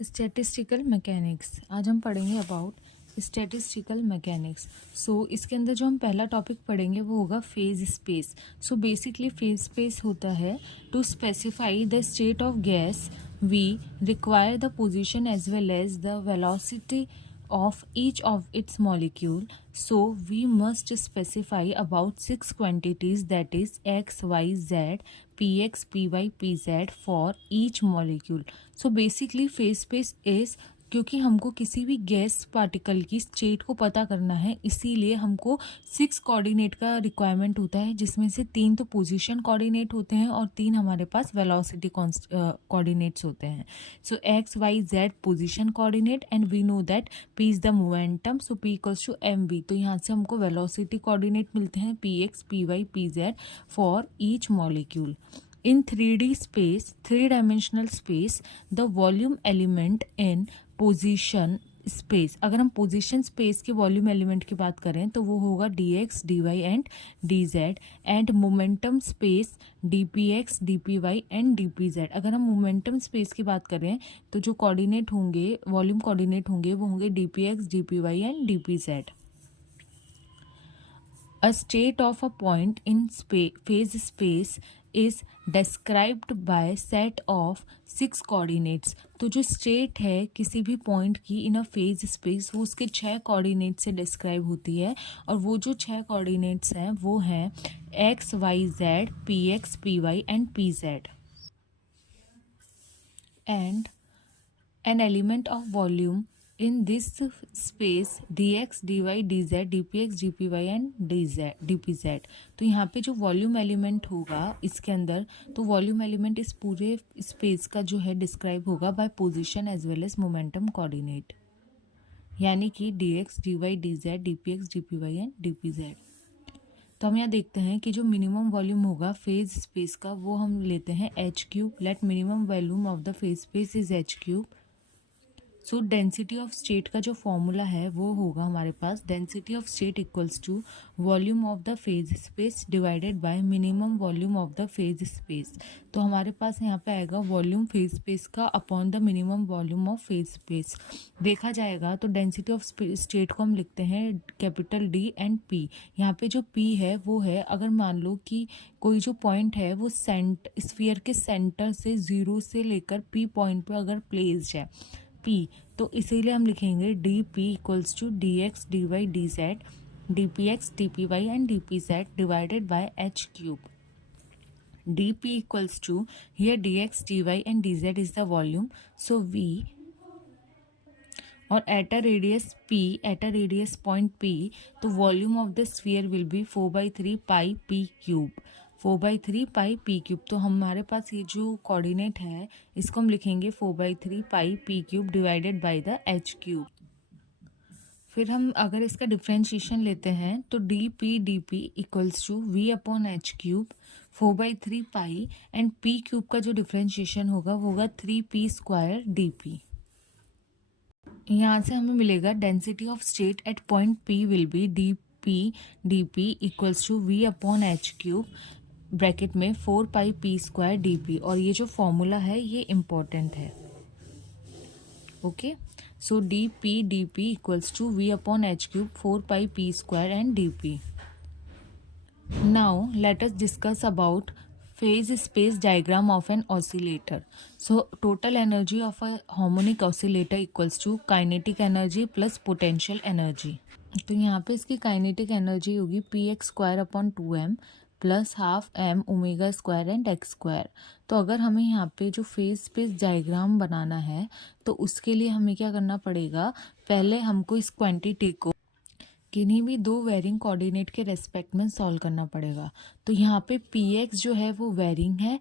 Statistical mechanics. आज हम पढ़ेंगे अबाउट स्टैटिस्टिकल मैकेनिक्स। सो इसके अंदर जो हम पहला टॉपिक पढ़ेंगे वो होगा phase space. So basically phase space होता है to specify the state of gas we require the position as well as the velocity of each of its molecule. So we must specify about 6 quantities, that is x, y, z, px, py, pz for each molecule. So basically phase space is, क्योंकि हमको किसी भी gas particle की state को पता करना है, इसीलिए हमको 6 कोऑर्डिनेट का रिक्वायरमेंट होता है, जिसमें से 3 तो पोजीशन कोऑर्डिनेट होते हैं और 3 हमारे पास वेलोसिटी कोऑर्डिनेट्स होते हैं. So x Y z position coordinate and we know that p is the momentum, so p equals to m v. तो यहाँ से हमको वेलोसिटी कोऑर्डिनेट मिलते हैं p x P y p z for each molecule. In 3D space, three-dimensional space, the volume element in position space, अगर हम position space के volume element की बात करें तो वो होगा D x D Y and D Z. And momentum space D P x D P Y and D P Z. अगर हम मोमेंटम स्पेस की बात करें तो जो कोऑर्डिनेट होंगे, वॉल्यूम कोऑर्डिनेट होंगे, वो होंगे D P x D P Y and D P Z. A state of a point in phase space is described by set of 6 coordinates. तो जो स्टेट है किसी भी पॉइंट की इन अ फेज स्पेस, वो उसके 6 कोऑर्डिनेट से डिस्क्राइब होती है. और वो जो 6 कोऑर्डिनेट्स हैं वो हैं X Y Z P x P Y and P Z. And an element of volume in this space dx dy dz dpx dpy and dpz. तो यहाँ पे जो वॉल्यूम एलिमेंट होगा इसके अंदर, तो वॉल्यूम एलिमेंट इस पूरे स्पेस का जो है डिस्क्राइब होगा by position as well as momentum coordinate, यानी कि dx dy dz dpx dpy and dpz. तो हम यहाँ देखते हैं कि जो मिनिमम वॉल्यूम होगा फेज स्पेस का वो हम लेते हैं h cube. Let minimum volume of the phase space is h cube. So density of state का जो फॉर्मूला है वो होगा हमारे पास density of state equals to volume of the phase space divided by minimum volume of the phase space. तो हमारे पास यहाँ पे आएगा वॉल्यूम फेज स्पेस का upon the minimum volume of phase space. देखा जाएगा तो डेंसिटी ऑफ स्टेट को हम लिखते हैं कैपिटल डी एंड पी. यहाँ पे जो पी है वो है, अगर मान लो कि कोई जो पॉइंट है वो स्फीयर के सेंटर से 0 से लेकर पी पॉइंट पे अगर प्लेस्ड है पी, तो इसीलिए हम लिखेंगे d P equals to d x D y d z d P x D P Y and D P z divided by h cube. D P equals to here d x D Y and D z is the volume, so we, और at a radius point p, तो volume of the sphere will be 4/3 pi p cube. 4/3 pi p cube. तो हमारे पास ये जो coordinate है इसको हम लिखेंगे 4/3 pi p cube divided by the h cube. फिर हम अगर इसका डिफ्रेंशिएशन लेते हैं तो d P equals to we upon H cube 4/3 pi and p cube का जो डिफ्रेंशिएशन होगा वो होगा 3p स्क्वायर डी पी. यहाँ से हमें मिलेगा density of state at point P will be D P equals to we upon H cube bracket में 4 pi P square D P. और ये जो फॉर्मूला है ये इम्पोर्टेंट है. Okay, so D P equals to we upon H cube 4 pi P square and D P. Now let us discuss about phase space diagram of an oscillator. So total energy of a harmonic oscillator equals to kinetic energy plus potential energy. तो यहाँ पे इसकी kinetic energy होगी P x square upon 2m plus half M omega square and X square. तो अगर हमें यहाँ पे जो फेज स्पेस डायग्राम बनाना है तो उसके लिए हमें क्या करना पड़ेगा, पहले हमको इस क्वांटिटी को किन्हीं भी 2 वेरिंग कोऑर्डिनेट के रेस्पेक्ट में सॉल्व करना पड़ेगा. तो यहाँ पे पी एक्स जो है वो वेरिंग है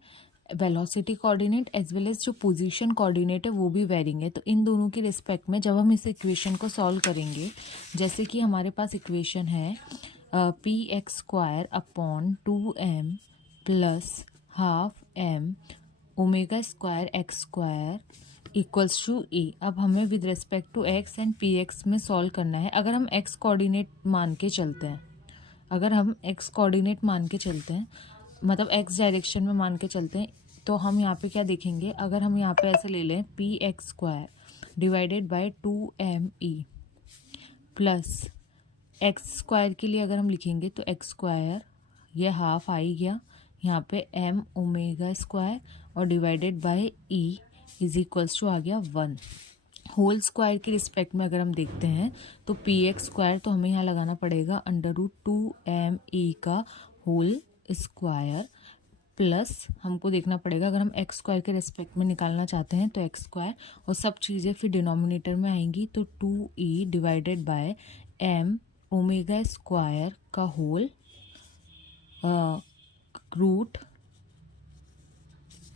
velocity coordinate as well as जो पोजीशन कोऑर्डिनेट है वो भी वेरिंग है. तो इन दोनों के रिस्पेक्ट में जब हम इस इक्वेशन को सॉल्व करेंगे, जैसे कि हमारे पास इक्वेशन है p x square upon 2m plus half M omega square x square equals to a. अब हमें with respect to x and p x में सॉल्व करना है. अगर हम एक्स कोऑर्डिनेट मान के चलते हैं, मतलब एक्स डायरेक्शन में मान के चलते हैं, तो हम यहाँ पे क्या देखेंगे, अगर हम यहाँ पे ऐसे ले लें p x square divided by 2me plus x square के लिए अगर हम लिखेंगे तो एक्स स्क्वायर ये हाफ आ ही गया, यहाँ पे m ओमेगा स्क्वायर और divided by e is equals to आ गया 1। होल स्क्वायर के रिस्पेक्ट में अगर हम देखते हैं तो पी एक्स स्क्वायर तो हमें यहाँ लगाना पड़ेगा √2me का होल स्क्वायर प्लस हमको देखना पड़ेगा अगर हम एक्स स्क्वायर के रेस्पेक्ट में निकालना चाहते हैं तो एक्स स्क्वायर और सब चीज़ें फिर डिनोमिनेटर में आएंगी तो 2e divided by m omega square का होल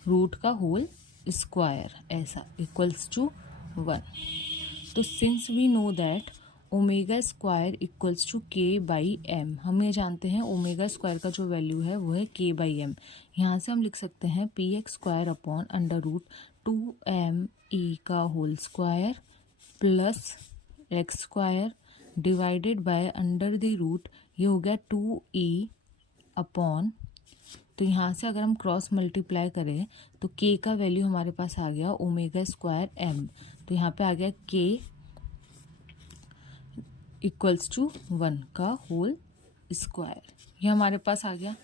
रूट का होल स्क्वायर ऐसा इक्वल्स टू 1। तो since we know that omega square equals to K by M, हम ये जानते हैं ओमेगा स्क्वायर का जो वैल्यू है वो है के बाई एम। यहाँ से हम लिख सकते हैं p x square upon √2me का whole square plus x square divided by under the root ये हो गया 2e अपॉन, तो यहाँ से अगर हम क्रॉस मल्टीप्लाई करें तो k का वैल्यू हमारे पास आ गया ओमेगा स्क्वायर m, तो यहाँ पे आ गया k इक्वल्स टू 1 का होल स्क्वायर, ये हमारे पास आ गया।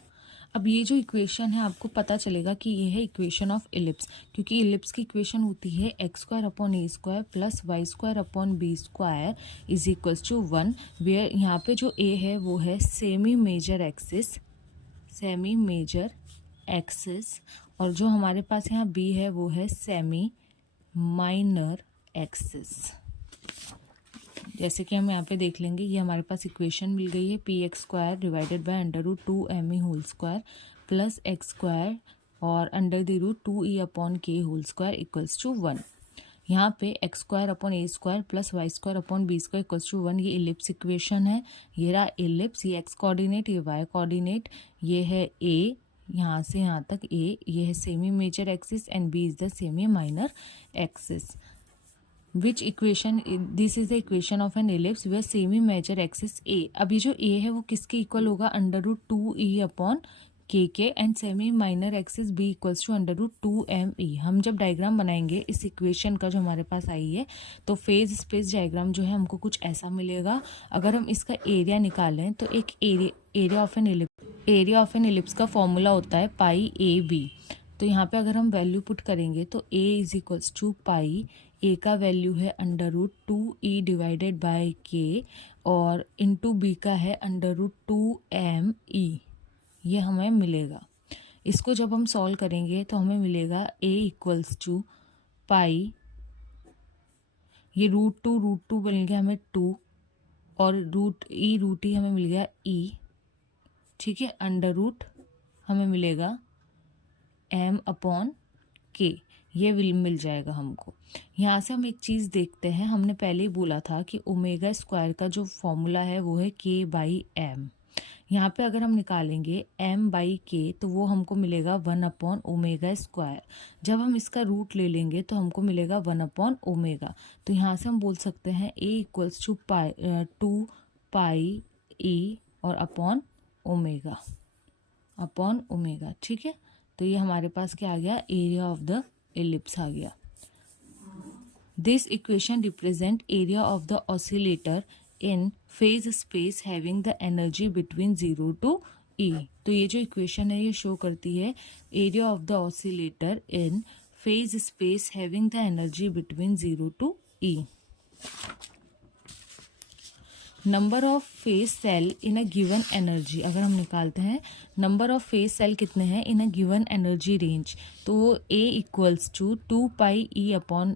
अब ये जो इक्वेशन है आपको पता चलेगा कि ये है इक्वेशन ऑफ इलिप्स, क्योंकि इलिप्स की इक्वेशन होती है X square upon A square plus Y square upon B square is equals to 1, where यहाँ पे जो ए है वो है सेमी मेजर एक्सिस और जो हमारे पास यहाँ बी है वो है सेमी माइनर एक्सिस। जैसे कि हम यहाँ पे देख लेंगे ये हमारे पास इक्वेशन मिल गई है p x square divided by √2me whole square plus x square और under the root 2e upon k whole square equals to 1। यहाँ पे x square upon A square plus Y square upon B square equals to 1, ये ellipse equation है। ये रहा ellipse, ये x coordinate ये y coordinate, ये है ए यहाँ से यहाँ तक ए, ये है semi major axis and b is the semi minor axis. Which equation, this is the equation of an ellipse where semi major axis a. अब ये जो ए है वो किसके इक्वल होगा √2e upon K and semi minor axis B equals to √2me। हम जब diagram बनाएंगे इस इक्वेशन का जो हमारे पास आई है तो फेज स्पेस डायग्राम जो है हमको कुछ ऐसा मिलेगा। अगर हम इसका एरिया निकालें तो एक एरिया ऑफ एन इलिप्स का फॉर्मूला होता है पाई ए बी। तो यहाँ पे अगर हम वैल्यू पुट करेंगे तो a इज इक्वल्स टू पाई, ए का वैल्यू है √2e डिवाइडेड बाय के और इंटू बी का है √2me, ये हमें मिलेगा। इसको जब हम सॉल्व करेंगे तो हमें मिलेगा a इक्वल्स टू पाई, ये √2 मिल गया हमें 2 और √e हमें मिल गया e, ठीक है, अंडर रूट हमें मिलेगा m अपॉन k, ये मिल जाएगा हमको। यहाँ से हम एक चीज़ देखते हैं, हमने पहले ही बोला था कि ओमेगा स्क्वायर का जो फॉर्मूला है वो है k बाई एम। यहाँ पे अगर हम निकालेंगे m बाई के तो वो हमको मिलेगा 1 अपॉन ओमेगा स्क्वायर। जब हम इसका रूट ले लेंगे तो हमको मिलेगा 1 अपॉन ओमेगा। तो यहाँ से हम बोल सकते हैं a equals to 2 pi e और अपॉन ओमेगा, ठीक है। तो ये हमारे पास क्या आ गया, एरिया ऑफ द इलिप्स आ गया। This equation represent area of the oscillator in phase space having the energy between 0 to e। तो ये जो इक्वेशन है ये शो करती है area of the oscillator in phase space having the energy between 0 to e। Number of phase cell in a given energy, अगर हम निकालते हैं नंबर ऑफ फेज सेल कितने हैं in a given energy range, तो वो a equals to 2 pi e upon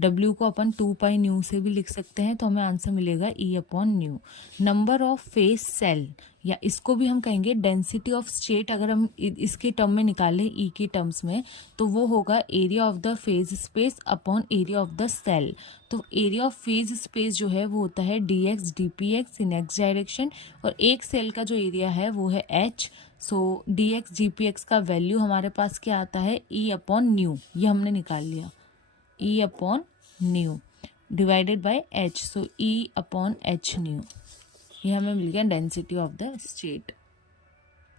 w को अपन 2 pi nu से भी लिख सकते हैं, तो हमें आंसर मिलेगा e upon nu. Number of phase cell, या इसको भी हम कहेंगे डेंसिटी ऑफ स्टेट, अगर हम इसके टर्म में निकालें ई की टर्म्स में तो वो होगा area of the phase space upon area of the cell. तो एरिया ऑफ फेज स्पेस जो है वो होता है dx dpx in X direction, और एक सेल का जो एरिया है वो है h। सो dx dpx का वैल्यू हमारे पास क्या आता है e अपॉन न्यू, ये हमने निकाल लिया e upon nu divided by h, so e upon h new, ये हमें मिल गया डेंसिटी ऑफ द स्टेट।